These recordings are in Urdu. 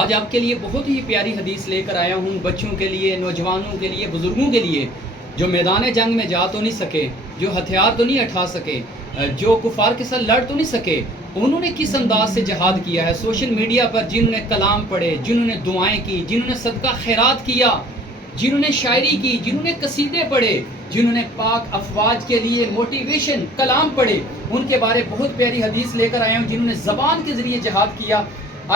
آج آپ کے لیے بہت ہی پیاری حدیث لے کر آیا ہوں، بچوں کے لیے، نوجوانوں کے لیے، بزرگوں کے لیے، جو میدان جنگ میں جا تو نہیں سکے، جو ہتھیار تو نہیں اٹھا سکے، جو کفار کے ساتھ لڑ تو نہیں سکے، انہوں نے کس انداز سے جہاد کیا ہے۔ سوشل میڈیا پر جنہوں نے کلام پڑھے، جنہوں نے دعائیں کی، جنہوں نے صدقہ خیرات کیا، جنہوں نے شاعری کی، جنہوں نے قصیدے پڑھے، جنہوں نے پاک افواج کے لیے موٹیویشن کلام پڑھے، ان کے بارے بہت پیاری حدیث لے کر آیا ہوں، جنہوں نے زبان کے ذریعے جہاد کیا۔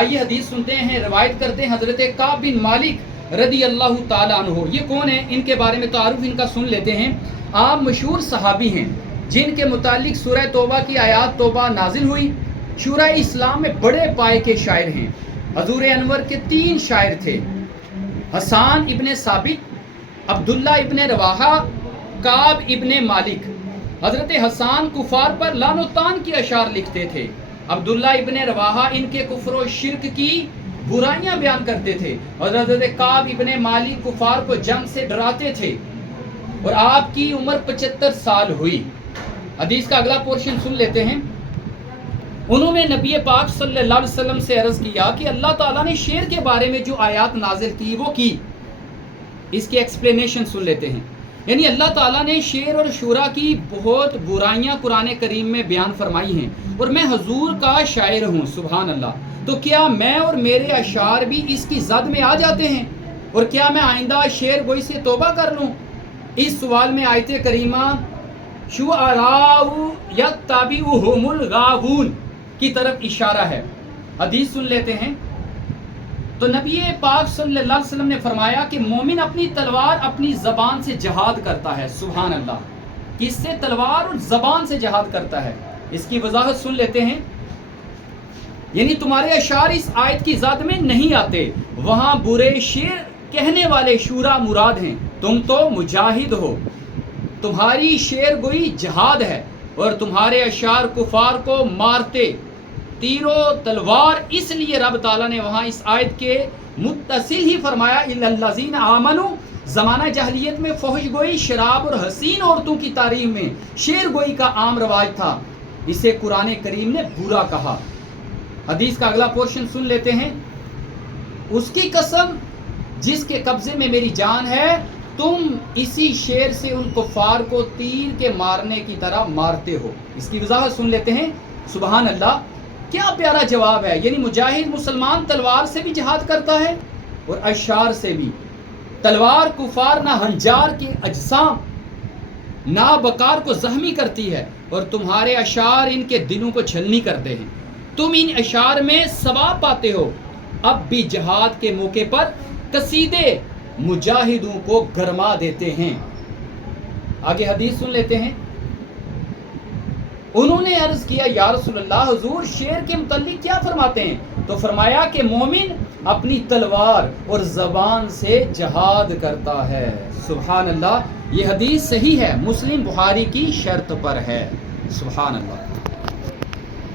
آئیے حدیث سنتے ہیں، روایت کرتے ہیں حضرت کعب بن مالک رضی اللہ تعالیٰ عنہ۔ یہ کون ہیں؟ ان کے بارے میں تعارف ان کا سن لیتے ہیں۔ آپ مشہور صحابی ہیں جن کے متعلق سورہ توبہ کی آیات توبہ نازل ہوئی۔ شورا اسلام میں بڑے پائے کے شاعر ہیں۔ حضور انور کے 3 شاعر تھے، حسان ابن ثابت، عبداللہ ابن رواحہ، کعب ابن مالک۔ حضرت حسان کفار پر لعن و طعن کی اشعار لکھتے تھے، عبداللہ ابن رواحہ ان کے کفر و شرک کی برائیاں بیان کرتے تھے، اور حضرت کعب ابن مالک کفار کو جنگ سے ڈراتے تھے، اور آپ کی عمر 75 سال ہوئی۔ حدیث کا اگلا پورشن سن لیتے ہیں۔ انہوں نے نبی پاک صلی اللہ علیہ وسلم سے عرض کیا کہ اللہ تعالیٰ نے شیر کے بارے میں جو آیات نازل کی وہ کی۔ اس کی ایکسپلینیشن سن لیتے ہیں۔ یعنی اللہ تعالیٰ نے شعر اور شورا کی بہت برائیاں قرآن کریم میں بیان فرمائی ہیں، اور میں حضور کا شاعر ہوں، سبحان اللہ، تو کیا میں اور میرے اشعار بھی اس کی زد میں آ جاتے ہیں؟ اور کیا میں آئندہ شعر گوئی سے توبہ کر لوں؟ اس سوال میں آیت کریمہ شعراء یتبعہم الغاوون کی طرف اشارہ ہے۔ حدیث سن لیتے ہیں۔ تو نبی پاک صلی اللہ علیہ وسلم نے فرمایا کہ مومن اپنی تلوار اپنی زبان سے جہاد کرتا ہے، سبحان اللہ۔ کس سے؟ تلوار اور زبان سے جہاد کرتا ہے۔ اس کی وضاحت سن لیتے ہیں۔ یعنی تمہارے اشعار اس آیت کی زد میں نہیں آتے، وہاں برے شعر کہنے والے شورا مراد ہیں، تم تو مجاہد ہو، تمہاری شعر گوئی جہاد ہے، اور تمہارے اشعار کفار کو مارتے، تیر و تلوار۔ اس لیے رب تعالیٰ نے وہاں اس آیت کے متصل ہی فرمایا الا الذین آمنوا۔ زمانہ جاہلیت میں فحش گوئی، شراب اور حسین عورتوں کی تعریف میں شعر گوئی کا عام رواج تھا، اسے قرآن کریم نے برا کہا۔ حدیث کا اگلا پورشن سن لیتے ہیں۔ اس کی قسم جس کے قبضے میں میری جان ہے، تم اسی شعر سے ان کفار کو تیر کے مارنے کی طرح مارتے ہو۔ اس کی وضاحت سن لیتے ہیں۔ سبحان اللہ، کیا پیارا جواب ہے۔ یعنی مجاہد مسلمان تلوار سے بھی جہاد کرتا ہے اور اشعار سے بھی۔ تلوار کفار نہ ہنجار کے اجسام نہ بکار کو زخمی کرتی ہے، اور تمہارے اشعار ان کے دلوں کو چھلنی کرتے ہیں، تم ان اشعار میں ثواب پاتے ہو۔ اب بھی جہاد کے موقع پر قصیدے مجاہدوں کو گرما دیتے ہیں۔ آگے حدیث سن لیتے ہیں۔ انہوں نے عرض کیا یا رسول اللہ، حضور شعر کے متعلق کیا فرماتے ہیں؟ تو فرمایا کہ مومن اپنی تلوار اور زبان سے جہاد کرتا ہے، سبحان اللہ۔ یہ حدیث صحیح ہے، مسلم بخاری کی شرط پر ہے، سبحان اللہ۔